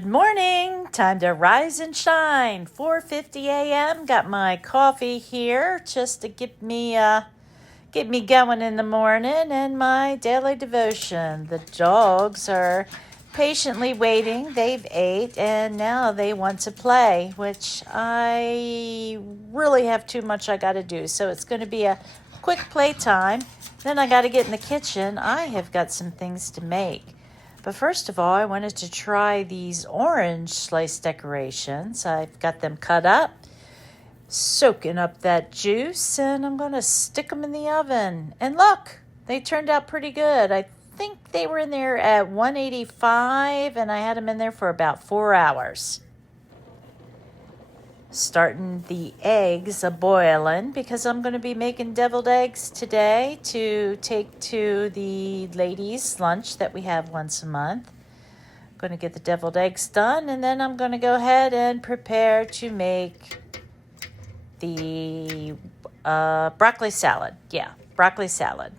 Good morning. Time to rise and shine. 4:50 a.m. Got my coffee here just to get me going in the morning, and my daily devotion. The dogs are patiently waiting. They've ate and now they want to play, which I really have too much I got to do. So it's going to be a quick playtime. Then I got to get in the kitchen. I have got some things to make. But first of all, I wanted to try these orange slice decorations. I've got them cut up, soaking up that juice, and I'm going to stick them in the oven. And look, they turned out pretty good. I think they were in there at 185, and I had them in there for about 4 hours. Starting the eggs a-boiling because I'm going to be making deviled eggs today to take to the ladies' lunch that we have once a month. I'm going to get the deviled eggs done, and then I'm going to go ahead and prepare to make the broccoli salad. Yeah, broccoli salad.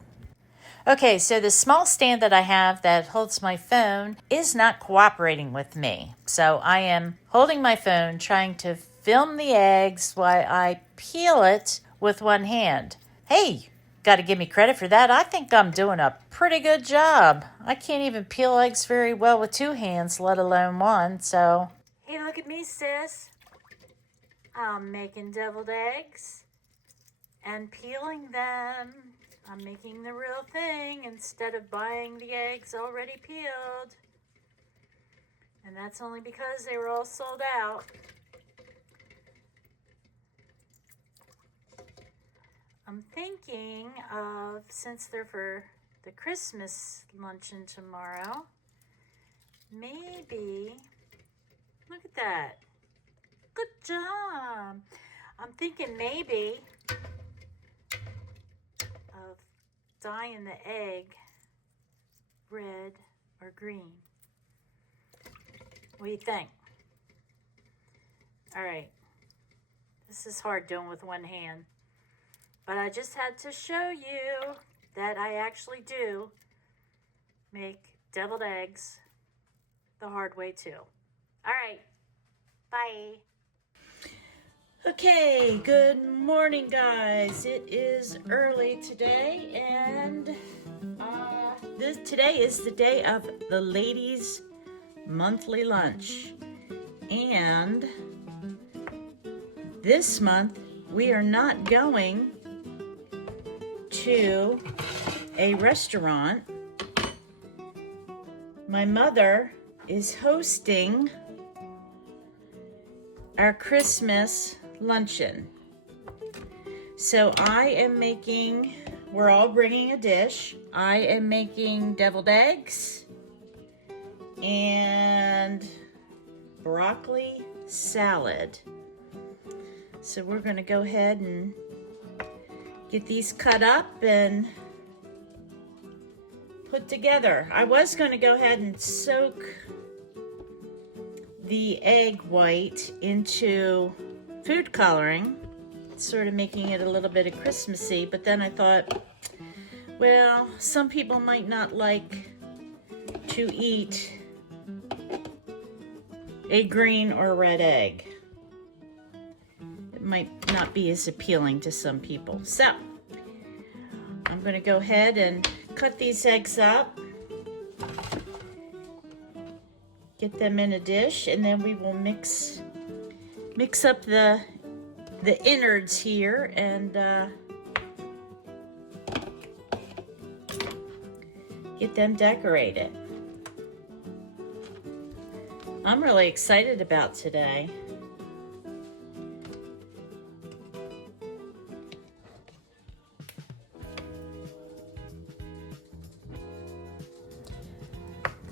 Okay, so the small stand that I have that holds my phone is not cooperating with me. So I am holding my phone trying to film the eggs while I peel it with one hand. Hey, got to give me credit for that. I think I'm doing a pretty good job. I can't even peel eggs very well with two hands, let alone one. So, hey, look at me, sis. I'm making deviled eggs and peeling them. I'm making the real thing instead of buying the eggs already peeled. And that's only because they were all sold out. I'm thinking of, since they're for the Christmas luncheon tomorrow, maybe, look at that. Good job. I'm thinking maybe of dyeing the egg red or green. What do you think? All right. This is hard doing with one hand. But I just had to show you that I actually do make deviled eggs the hard way too. All right. Bye. Okay, good morning, guys. It is early today, and today is the day of the ladies' monthly lunch. And this month, we are not going to a restaurant. My mother is hosting our Christmas luncheon. So we're all bringing a dish. I am making deviled eggs and broccoli salad. So we're going to go ahead and get these cut up and put together. I was going to go ahead and soak the egg white into food coloring, sort of making it a little bit of Christmassy, but then I thought, well, some people might not like to eat a green or red egg. It might not be as appealing to some people. So I'm going to go ahead and cut these eggs up, get them in a dish, and then we will mix up the innards here and get them decorated. I'm really excited about today.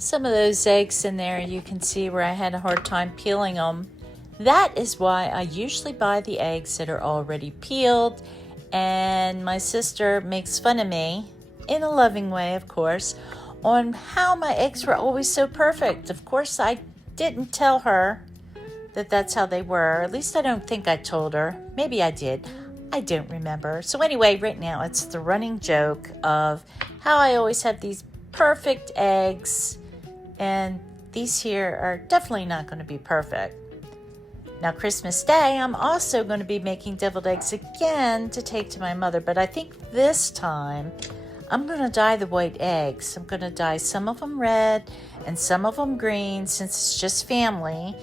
Some of those eggs in there, you can see where I had a hard time peeling them. That is why I usually buy the eggs that are already peeled, and my sister makes fun of me, in a loving way, of course, on how my eggs were always so perfect. Of course, I didn't tell her that that's how they were. At least I don't think I told her. Maybe I did. I don't remember. So anyway, right now it's the running joke of how I always have these perfect eggs, and these here are definitely not going to be perfect. Now, Christmas Day, I'm also going to be making deviled eggs again to take to my mother, but I think this time I'm going to dye the white eggs. I'm going to dye some of them red and some of them green since it's just family,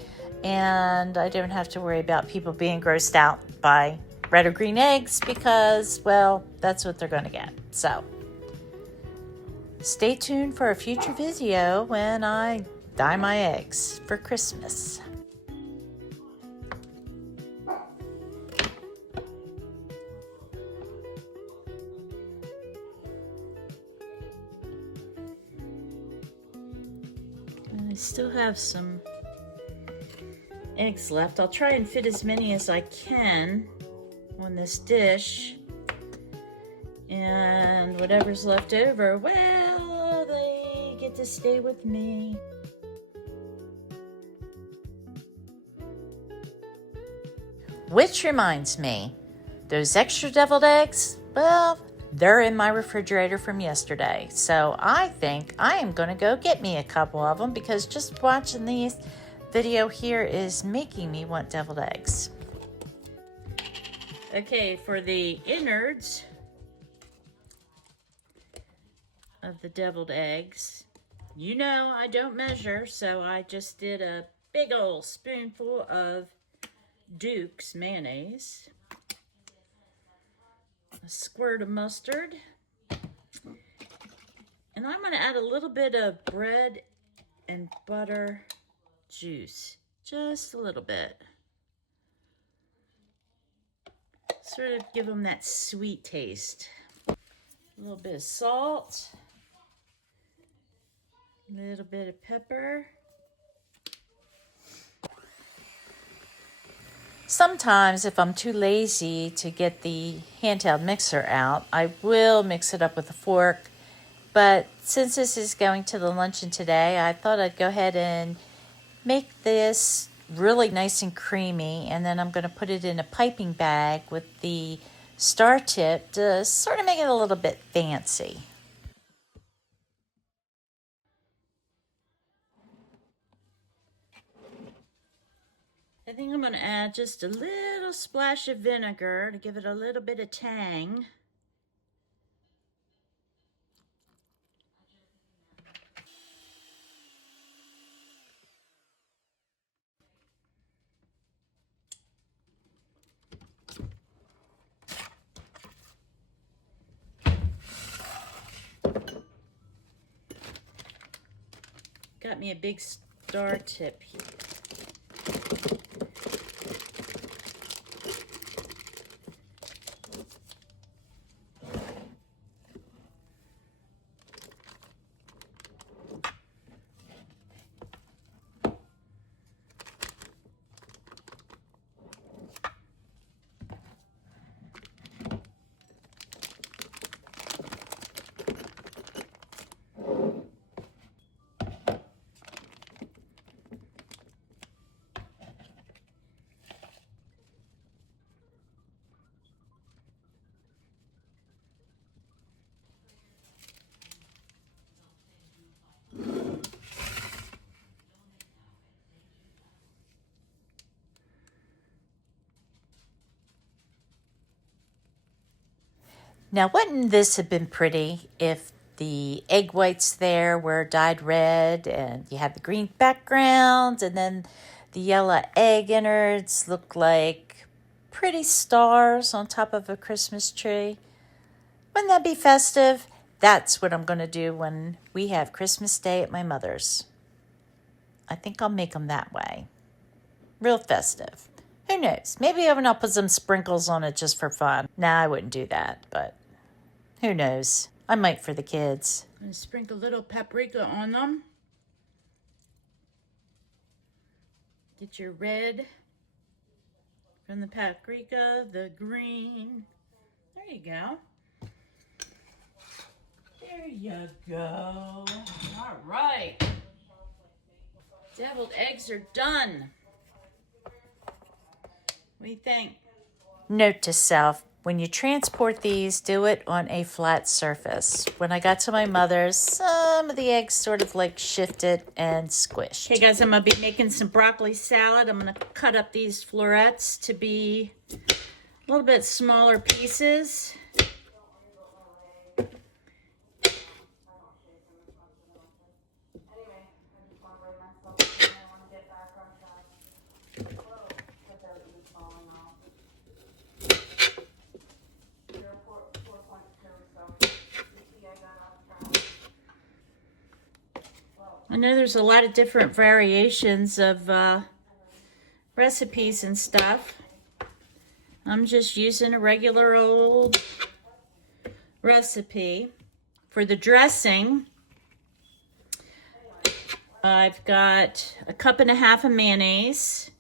and I don't have to worry about people being grossed out by red or green eggs because, well, that's what they're going to get. So, stay tuned for a future video when I dye my eggs for Christmas. And I still have some eggs left. I'll try and fit as many as I can on this dish. And whatever's left over, well, they get to stay with me. Which reminds me, those extra deviled eggs, well, they're in my refrigerator from yesterday. So I think I am going to go get me a couple of them because just watching this video here is making me want deviled eggs. Okay, for the innards of the deviled eggs, you know I don't measure, so I just did a big old spoonful of Duke's mayonnaise, a squirt of mustard, and I'm going to add a little bit of bread and butter juice, just a little bit. Sort of give them that sweet taste. A little bit of salt, a little bit of pepper. Sometimes if I'm too lazy to get the handheld mixer out, I will mix it up with a fork. But since this is going to the luncheon today, I thought I'd go ahead and make this really nice and creamy. And then I'm going to put it in a piping bag with the star tip to sort of make it a little bit fancy. I think I'm going to add just a little splash of vinegar to give it a little bit of tang. Got me a big star tip here. Now, wouldn't this have been pretty if the egg whites there were dyed red and you had the green background and then the yellow egg innards look like pretty stars on top of a Christmas tree? Wouldn't that be festive? That's what I'm going to do when we have Christmas Day at my mother's. I think I'll make them that way. Real festive. Who knows? Maybe even I'll put some sprinkles on it just for fun. Nah, I wouldn't do that, but who knows? I might for the kids. I'm going to sprinkle a little paprika on them. Get your red from the paprika, the green. There you go. There you go. All right. Deviled eggs are done. What do you think? Note to self, when you transport these, do it on a flat surface. When I got to my mother's, some of the eggs sort of like shifted and squished. Hey guys, I'm going to be making some broccoli salad. I'm going to cut up these florets to be a little bit smaller pieces. I know there's a lot of different variations of recipes and stuff. I'm just using a regular old recipe. For the dressing, I've got a cup and a half of mayonnaise,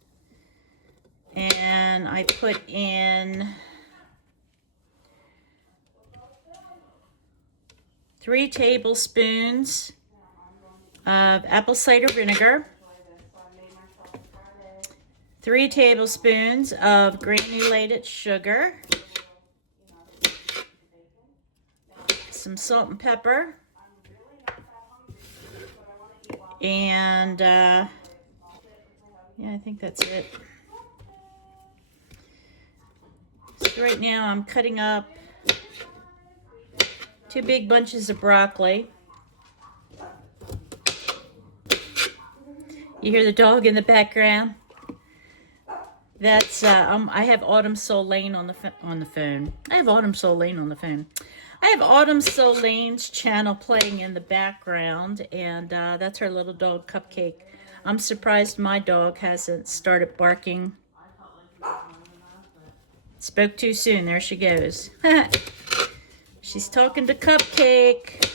and I put in 3 tablespoons of apple cider vinegar, 3 tablespoons of granulated sugar, some salt and pepper, and yeah, I think that's it. So right now I'm cutting up 2 big bunches of broccoli. You hear the dog in the background? That's I have Autumn Solane on the phone. I have Autumn Solane on the phone. I have Autumn Solene's channel playing in the background, and that's her little dog Cupcake. I'm surprised my dog hasn't started barking. Spoke too soon. There she goes. She's talking to Cupcake.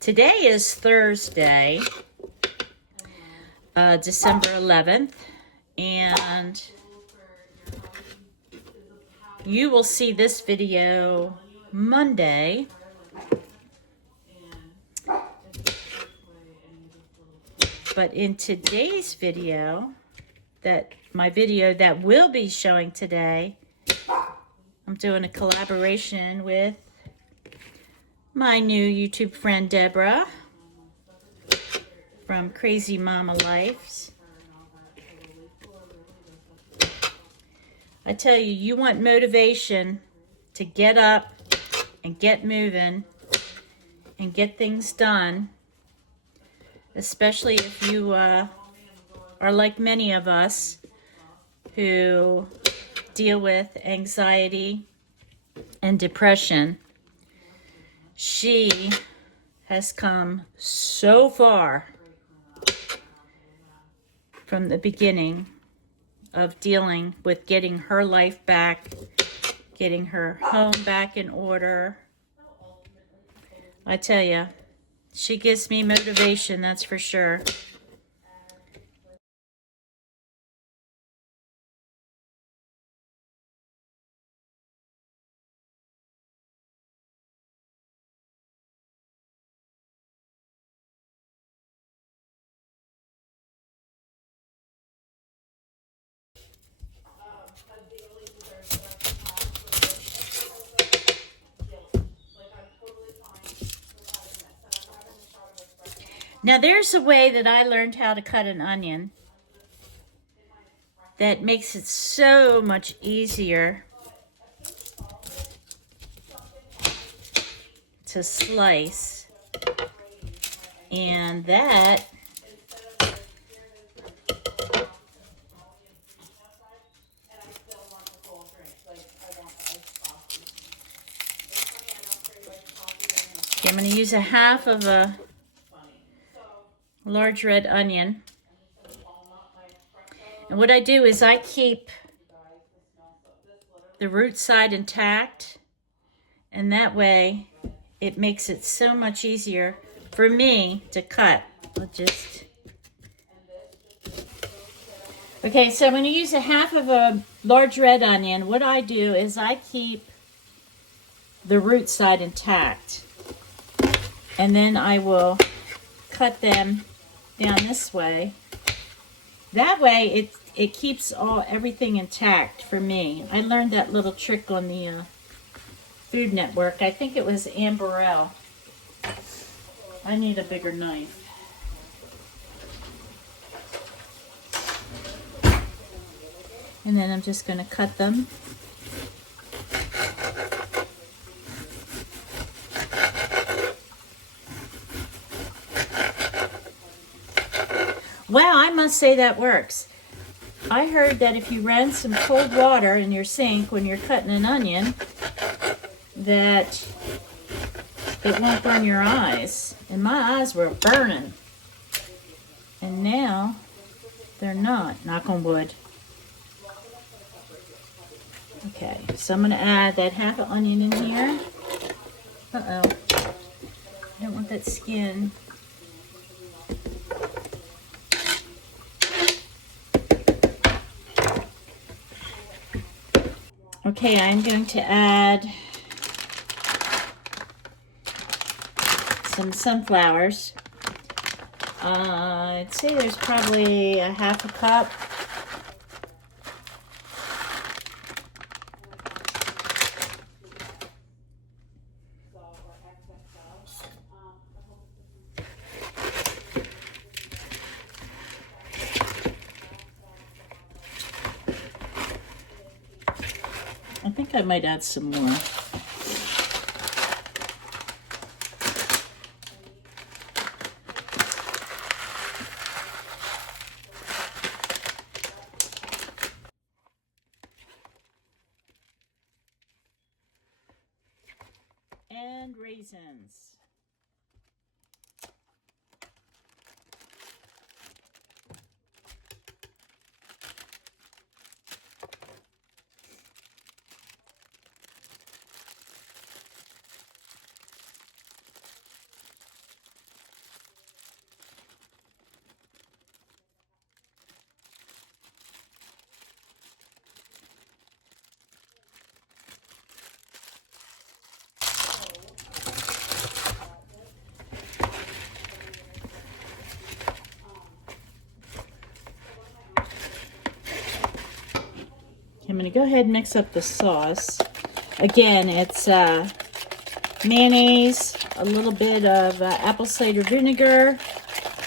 Today is Thursday, December 11th, and you will see this video Monday. But in today's video, my video that will be showing today, I'm doing a collaboration with my new YouTube friend Deborah from Crazy Mama Lives. I tell you, you want motivation to get up and get moving and get things done, especially if you are like many of us who deal with anxiety and depression. She has come so far from the beginning of dealing with getting her life back, getting her home back in order. I tell you, she gives me motivation, that's for sure. Now there's a way that I learned how to cut an onion that makes it so much easier to slice, and that I'm going to use a half of a large red onion. And what I do is I keep the root side intact, and that way it makes it so much easier for me to cut. Okay, so I'm going to use a half of a large red onion. What I do is I keep the root side intact, and then I will cut them down this way. That way it keeps everything intact for me. I learned that little trick on the Food Network. I think it was Amberelle. I need a bigger knife. And then I'm just going to cut them. Wow, I must say that works. I heard that if you run some cold water in your sink when you're cutting an onion, that it won't burn your eyes. And my eyes were burning. And now they're not, knock on wood. Okay, so I'm going to add that half an onion in here. Uh-oh. I don't want that skin. Okay, I'm going to add some sunflowers. I'd say there's probably a half a cup. I think I might add some more. And raisins. I'm going to go ahead and mix up the sauce. Again, it's mayonnaise, a little bit of apple cider vinegar,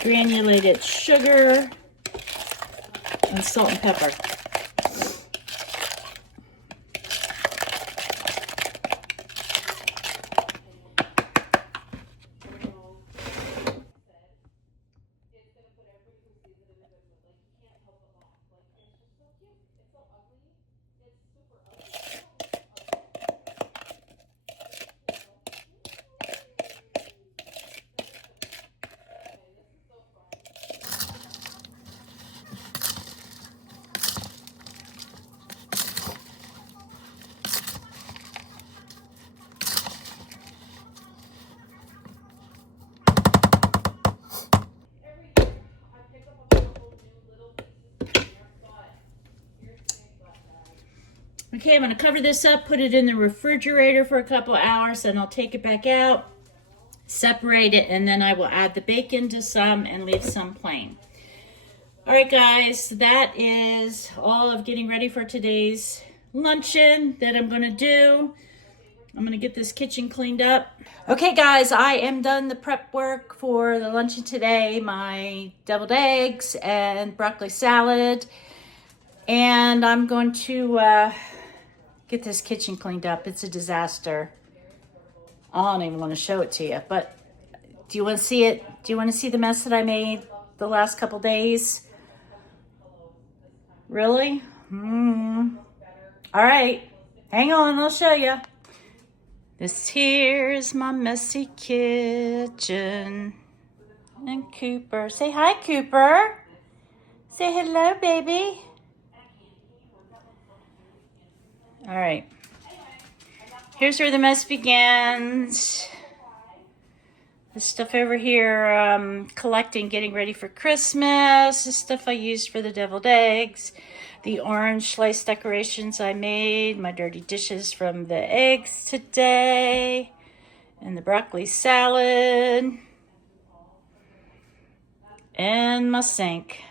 granulated sugar, and salt and pepper. Okay, I'm going to cover this up, put it in the refrigerator for a couple of hours, and I'll take it back out, separate it, and then I will add the bacon to some and leave some plain. All right, guys, that is all of getting ready for today's luncheon that I'm going to do. I'm going to get this kitchen cleaned up. Okay, guys, I am done the prep work for the luncheon today. My deviled eggs and broccoli salad. And I'm going to get this kitchen cleaned up. It's a disaster. I don't even want to show it to you, but do you want to see it? Do you want to see the mess that I made the last couple days? Really? All right, hang on, I'll show you. This here is my messy kitchen. And Cooper, say hi, Cooper. Say hello, baby. All right. Here's where the mess begins. This stuff over here, collecting, getting ready for Christmas. This stuff I used for the deviled eggs. The orange slice decorations I made. My dirty dishes from the eggs today. And the broccoli salad. And my sink.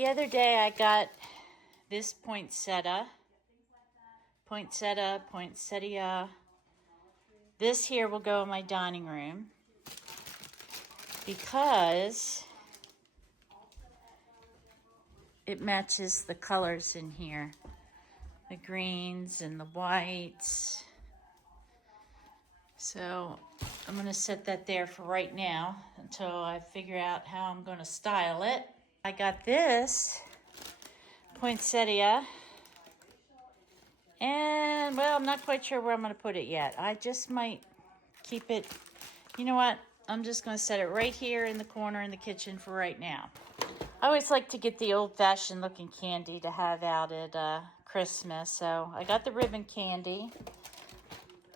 The other day I got this poinsettia. This here will go in my dining room because it matches the colors in here. The greens and the whites. So I'm going to set that there for right now until I figure out how I'm going to style it. I got this poinsettia, and well, I'm not quite sure where I'm going to put it yet. I just might keep it, you know what, I'm just going to set it right here in the corner in the kitchen for right now. I always like to get the old-fashioned looking candy to have out at Christmas, so I got the ribbon candy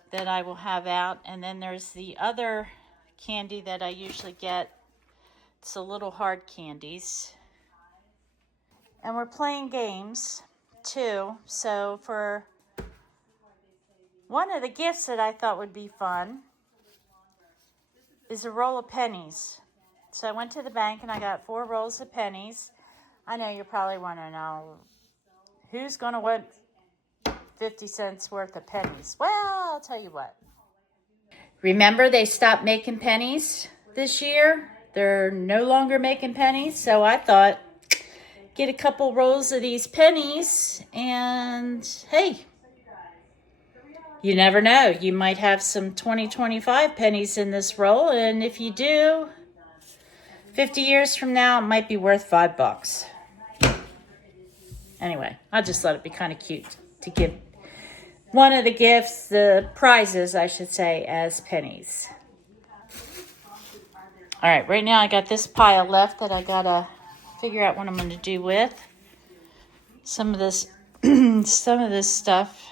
that I will have out, and then there's the other candy that I usually get. It's the little hard candies. And we're playing games too, so for one of the gifts that I thought would be fun is a roll of pennies. So I went to the bank and I got 4 rolls of pennies. I know you're probably wondering, now, who's going to want 50 cents worth of pennies? Well, I'll tell you what. Remember, they stopped making pennies this year. They're no longer making pennies, so I thought, get a couple rolls of these pennies, and hey, you never know. You might have some 2025 pennies in this roll, and if you do, 50 years from now, it might be worth $5. Anyway, I just thought it'd be kind of cute to give one of the gifts, the prizes, I should say, as pennies. All right, right now I got this pile left that I gotta figure out what I'm going to do with. Some of this stuff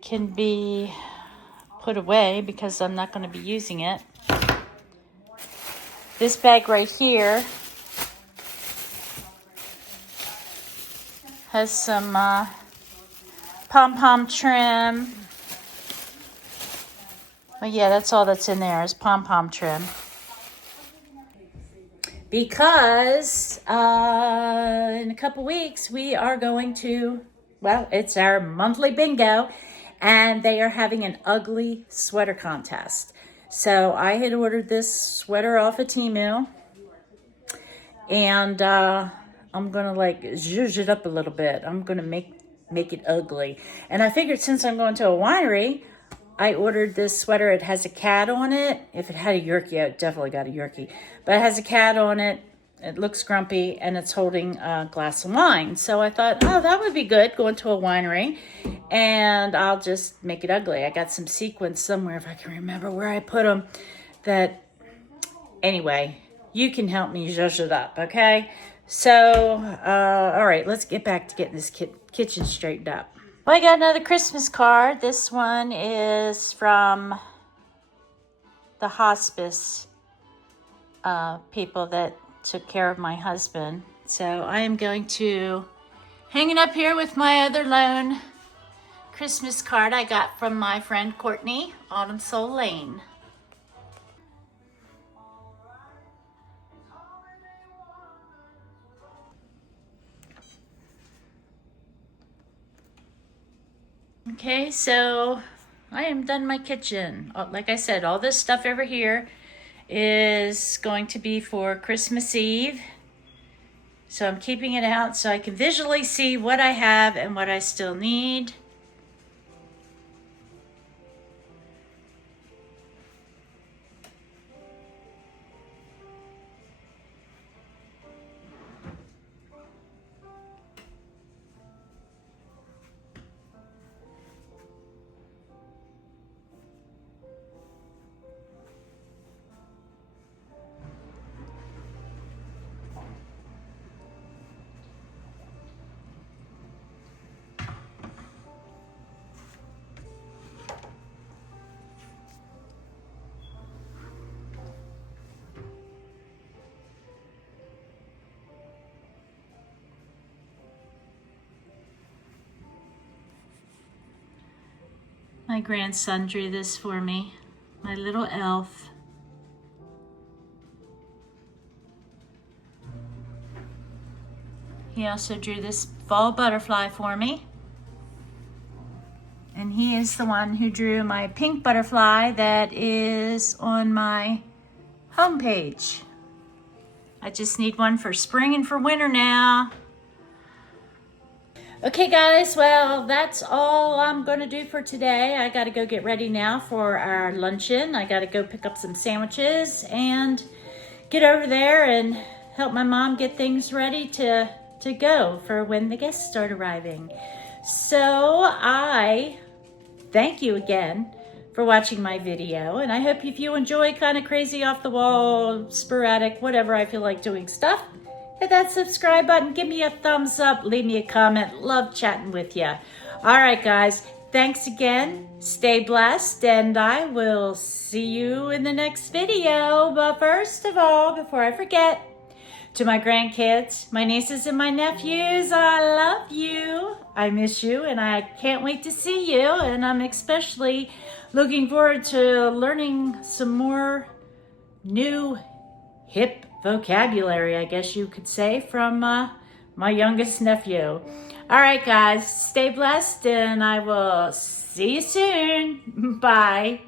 can be put away because I'm not going to be using it. This bag right here has some pom-pom trim. Well, yeah, that's all that's in there is pom-pom trim. Because in a couple weeks we are going to, well, it's our monthly bingo, and they are having an ugly sweater contest. So I had ordered this sweater off of Temu, and I'm gonna like zhuzh it up a little bit. I'm gonna make it ugly. And I figured since I'm going to a winery, I ordered this sweater. It has a cat on it. If it had a Yorkie, it definitely got a Yorkie. But it has a cat on it. It looks grumpy, and it's holding a glass of wine. So I thought, oh, that would be good, going to a winery. And I'll just make it ugly. I got some sequins somewhere, if I can remember where I put them. That, anyway, you can help me zhuzh it up, okay? So, all right, let's get back to getting this kitchen straightened up. Well, I got another Christmas card. This one is from the hospice people that took care of my husband. So I am going to hang it up here with my other lone Christmas card I got from my friend Courtney, Autumn Soul Lane. Okay, so I am done my kitchen. Like I said, all this stuff over here is going to be for Christmas Eve. So I'm keeping it out so I can visually see what I have and what I still need. My grandson drew this for me, my little elf. He also drew this fall butterfly for me. And he is the one who drew my pink butterfly that is on my homepage. I just need one for spring and for winter now. Okay guys, well that's all I'm gonna do for today. I gotta go get ready now for our luncheon. I gotta go pick up some sandwiches and get over there and help my mom get things ready to go for when the guests start arriving. So I thank you again for watching my video, and I hope if you enjoy kind of crazy, off the wall, sporadic, whatever I feel like doing stuff, hit that subscribe button, give me a thumbs up, leave me a comment. Love chatting with you. All right guys, thanks again, stay blessed, and I will see you in the next video. But first of all, before I forget, to my grandkids, my nieces and my nephews, I love you. I miss you and I can't wait to see you. And I'm especially looking forward to learning some more new hip vocabulary, I guess you could say, from my youngest nephew. All right, guys, stay blessed and I will see you soon. Bye.